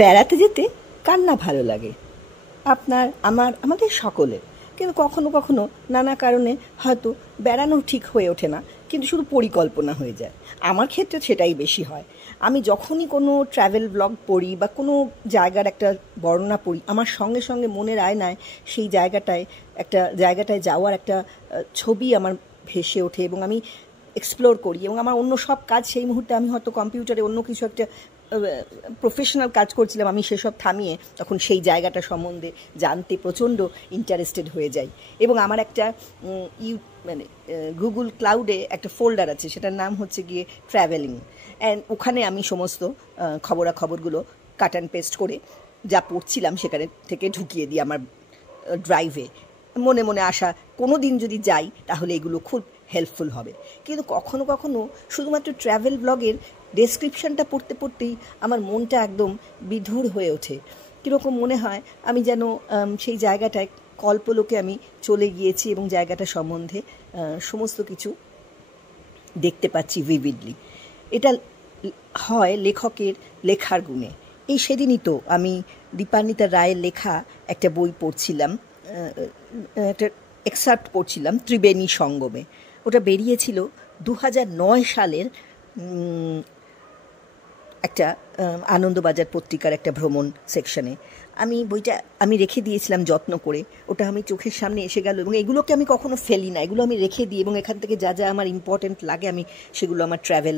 বেড়াতে যেতে কার না ভালো লাগে? আপনার, আমার, আমাদের সকলের। কিন্তু কখনো কখনো নানা কারণে হয়তো বেড়ানো ঠিক হয়ে ওঠে না, কিন্তু শুধু পরিকল্পনা হয়ে যায়। আমার ক্ষেত্রে সেটাই বেশি হয়। আমি যখনই কোনো ট্রাভেল ব্লগ পড়ি বা কোনো জায়গার একটা বর্ণনা পড়ি, আমার সঙ্গে সঙ্গে মনের আয়নায় সেই জায়গাটায় যাওয়ার একটা ছবি আমার ভেসে ওঠে এবং আমি এক্সপ্লোর করি। এবং আমার অন্য সব কাজ সেই মুহূর্তে, আমি হয়তো কম্পিউটারে অন্য কিছু একটা প্রফেশনাল কাজ করছিলাম, আমি সেসব থামিয়ে তখন সেই জায়গাটা সম্বন্ধে জানতে প্রচণ্ড ইন্টারেস্টেড হয়ে যাই। এবং আমার একটা মানে গুগল ক্লাউডে একটা ফোল্ডার আছে, সেটার নাম হচ্ছে গিয়ে ট্র্যাভেলিং। অ্যান্ড ওখানে আমি সমস্ত খবরাখবরগুলো কাট অ্যান্ড পেস্ট করে যা পড়ছিলাম সেখানে থেকে ঢুকিয়ে দিই আমার ড্রাইভে। মনে মনে আসা, কোনো দিন যদি যাই তাহলে এগুলো খুব হেল্পফুল হবে। কিন্তু কখনো কখনো শুধুমাত্র ট্র্যাভেল ব্লগের ডেসক্রিপশনটা পড়তে পড়তেই আমার মনটা একদম বিধুর হয়ে ওঠে। কীরকম মনে হয় আমি যেন সেই জায়গাটায় কল্পলোকে আমি চলে গিয়েছি এবং জায়গাটা সম্বন্ধে সমস্ত কিছু দেখতে পাচ্ছি ভিভিডলি। এটা হয় লেখকের লেখার গুণে। এই সেদিনই তো আমি দীপান্বিতা রায়ের লেখা একটা বই পড়ছিলাম, একটা এক্সার্ট পড়ছিলাম, ত্রিবেণী সঙ্গমে। ওটা বেরিয়েছিল 2009 সালের একটা আনন্দবাজার পত্রিকার একটা ভ্রমণ সেকশনে। বইটা আমি রেখে দিয়েছিলাম যত্ন করে। ওটা আমি চোখের সামনে এসে গেল এবং এগুলোকে আমি কখনো ফেলি না, এগুলো আমি রেখে দিই এবং এখান থেকে যা যা আমার ইম্পর্টেন্ট লাগে আমি সেগুলো আমার ট্র্যাভেল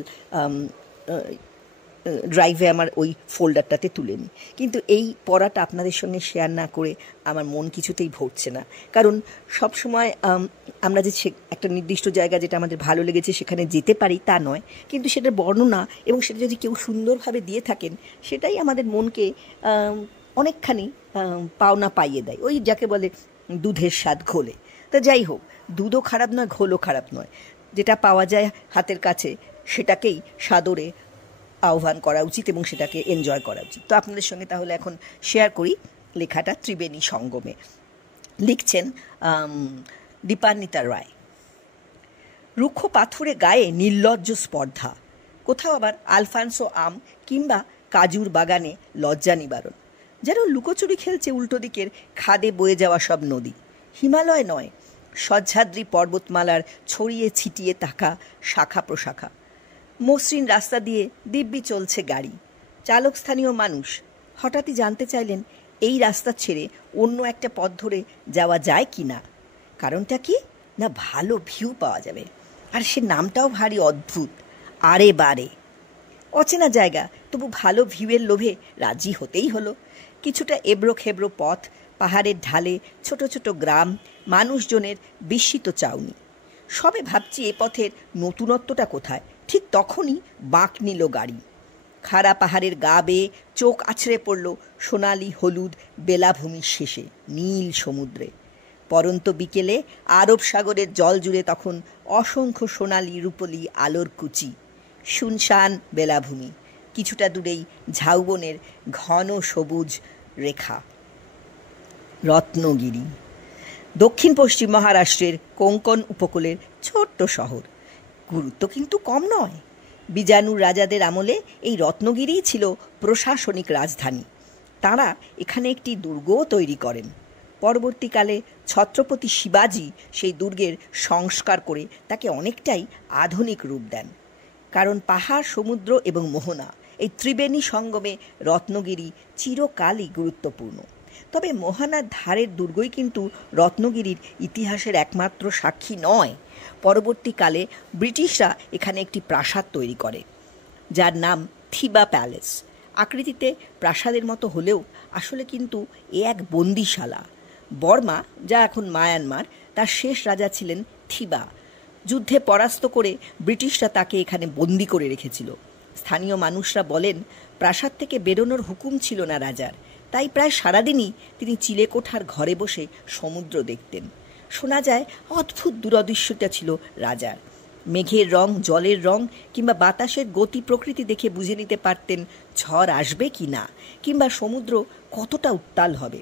ড্রাইভে আমার ওই ফোল্ডারটাতে তুলে নিই। কিন্তু এই পড়াটা আপনাদের সঙ্গে শেয়ার না করে আমার মন কিছুতেই ভরছে না। কারণ সব সময় আমরা যে একটা নির্দিষ্ট জায়গা যেটা আমাদের ভালো লেগেছে সেখানে যেতে পারি তা নয়, কিন্তু সেটার বর্ণনা এবং সেটা যদি কেউ সুন্দরভাবে দিয়ে থাকেন সেটাই আমাদের মনকে অনেকখানি পাওনা পাইয়ে দেয়। ওই যাকে বলে দুধের স্বাদ ঘোলে। তা যাই হোক, দুধও খারাপ নয়, ঘোলও খারাপ নয়। যেটা পাওয়া যায় হাতের কাছে সেটাকেই সাদরে আহ্বান করা উচিত এবং সেটাকে এনজয় করা উচিত। তো আপনাদের সঙ্গে তাহলে এখন শেয়ার করি লেখাটা ত্রিবেণী সঙ্গমে। লিখছেন দীপান্বিতা রায়। রুক্ষ পাথুরে গায়ে নির্লজ্জ স্পর্ধা, কোথাও আবার আলফানসো আম কিংবা কাজুর বাগানে লজ্জা নিবারণ। যেন লুকোচুরি খেলছে উল্টো দিকের খাদে বয়ে যাওয়া সব নদী। হিমালয় নয়, সহ্যাদ্রি পর্বতমালার ছড়িয়ে ছিটিয়ে থাকা শাখা প্রশাখা। মসৃণ রাস্তা দিয়ে দিব্যি চলছে গাড়ি। চালক স্থানীয় মানুষ। হঠাৎই জানতে চাইলেন এই রাস্তা ছেড়ে অন্য একটা পথ ধরে যাওয়া যায় কি না। কারণটা কি না, ভালো ভিউ পাওয়া যাবে। আর সে নামটাও ভারী অদ্ভুত, আরে বারে। অচেনা জায়গা, তবু ভালো ভিউয়ের লোভে রাজি হতেই হলো। কিছুটা এবড়ো খেবড়ো পথ, পাহাড়ের ঢালে ছোট ছোট গ্রাম, মানুষজনের বিস্মিত চাউনি। সবে ভাবছি এ পথের নতুনত্বটা কোথায়, ঠিক তখনই বাঁক নিল গাড়ি। খাড়া পাহাড়ের গা বেয়ে চোখ আছড়ে পড়ল সোনালি হলুদ বেলাভূমির শেষে নীল সমুদ্রে। পরন্ত বিকেলে আরব সাগরের জল জুড়ে তখন অসংখ্য সোনালি রূপলি আলোর কুচি। শুনশান বেলাভূমি, কিছুটা দূরেই ঝাউবনের ঘন সবুজ রেখা। রত্নগিরি, দক্ষিণ পশ্চিম মহারাষ্ট্রের কোঙ্কণ উপকূলের ছোট্ট শহর। গুরুত্ব কিন্তু কম নয়। বিজানুর রাজাদের আমলে এই রত্নগিরিই ছিল প্রশাসনিক রাজধানী। তাঁরা এখানে একটি দুর্গও তৈরি করেন। পরবর্তীকালে ছত্রপতি শিবাজী সেই দুর্গের সংস্কার করে তাকে অনেকটাই আধুনিক রূপ দেন। কারণ পাহাড়, সমুদ্র এবং মোহনা, এই ত্রিবেণী সঙ্গমে রত্নগিরি চিরকালই গুরুত্বপূর্ণ। তবে মোহনার ধারের দুর্গই কিন্তু রত্নগিরির ইতিহাসের একমাত্র সাক্ষী নয়। পরবর্তীকালে ব্রিটিশরা এখানে একটি প্রাসাদ তৈরি করে, যার নাম থিবা প্যালেস। আকৃতিতে প্রাসাদের মতো হলেও আসলে কিন্তু এ এক বন্দিশালা। বর্মা, যা এখন মায়ানমার, তার শেষ রাজা ছিলেন থিবা। যুদ্ধে পরাস্ত করে ব্রিটিশরা তাকে এখানে বন্দি করে রেখেছিল। স্থানীয় মানুষরা বলেন প্রাসাদ থেকে বেরোনোর হুকুম ছিল না রাজার, তাই প্রায় সারাদিনই তিনি চিলেকোঠার ঘরে বসে সমুদ্র দেখতেন। শোনা যায় অদ্ভুত দূরদৃশ্যটা ছিল রাজার। মেঘের রং, জলের রং কিংবা বাতাসের গতি প্রকৃতি দেখে বুঝে নিতে পারতেন ঝড় আসবে কি না, কিংবা সমুদ্র কতটা উত্তাল হবে।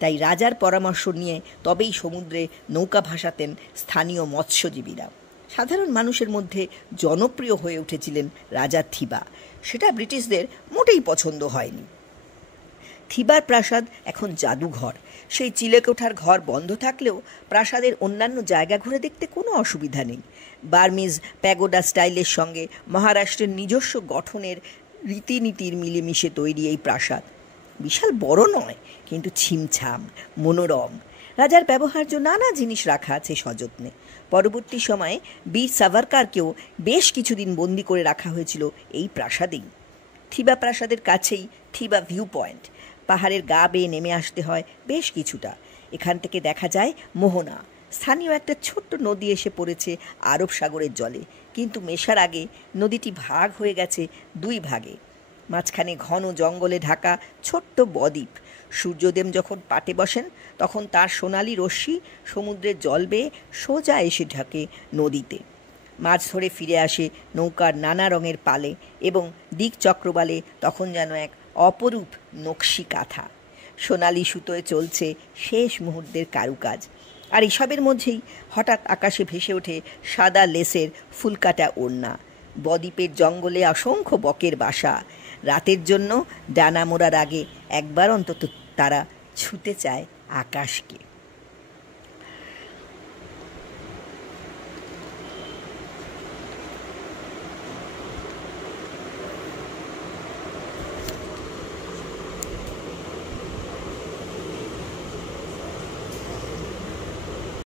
তাই রাজার পরামর্শ নিয়ে তবেই সমুদ্রে নৌকা ভাসাতেন স্থানীয় মৎস্যজীবীরা। সাধারণ মানুষের মধ্যে জনপ্রিয় হয়ে উঠেছিলেন রাজা থিবা। সেটা ব্রিটিশদের মোটেই পছন্দ হয়নি। থিবার প্রাসাদ এখন জাদুঘর। সেই চিলেকোঠার ঘর বন্ধ থাকলেও প্রাসাদের অন্যান্য জায়গা ঘুরে দেখতে কোনো অসুবিধা নেই। বার্মিজ প্যাগোডা স্টাইলের সঙ্গে মহারাষ্ট্রের নিজস্ব গঠনের রীতিনীতির মিলেমিশে তৈরি এই প্রাসাদ। বিশাল বড় নয়, কিন্তু ছিমছাম, মনোরম। রাজার ব্যবহার্য নানা জিনিস রাখা আছে সযত্নে। পরবর্তী সময়ে বীর সাভারকারকেও বেশ কিছুদিন বন্দি করে রাখা হয়েছিল এই প্রাসাদেই। থিবা প্রাসাদের কাছেই থিবা ভিউ পয়েন্ট। পাহাড়ের গা বেয়ে নেমে আসতে হয় বেশ কিছুটা। এখান থেকে দেখা যায় মোহনা। স্থানীয় একটা ছোট্ট নদী এসে পড়েছে আরব সাগরের জলে, কিন্তু মেশার আগে নদীটি ভাগ হয়ে গেছে দুই ভাগে। মাঝখানে ঘন জঙ্গলে ঢাকা ছোট্ট বদ্বীপ। সূর্যদেব যখন পাটে বসেন তখন তার সোনালি রশ্মি সমুদ্রের জল বেয়ে সোজা এসে ঢাকে নদীতে। মাছ ধরে ফিরে আসে নৌকার নানা রঙের পালে, এবং দিক চক্রবালে তখন যেন এক অপরূপ নকশি কাঁথা। সোনালি সুতোয় চলছে শেষ মুহূর্তের কারুকাজ। আর এসবের মধ্যেই হঠাৎ আকাশে ভেসে ওঠে সাদা লেসের ফুলকাটা ওড়না। বদ্বীপের জঙ্গলে অসংখ্য বকের বাসা। রাতের জন্য ডানা মোড়ার আগে একবার অন্তত তারা ছুতে চায় আকাশকে।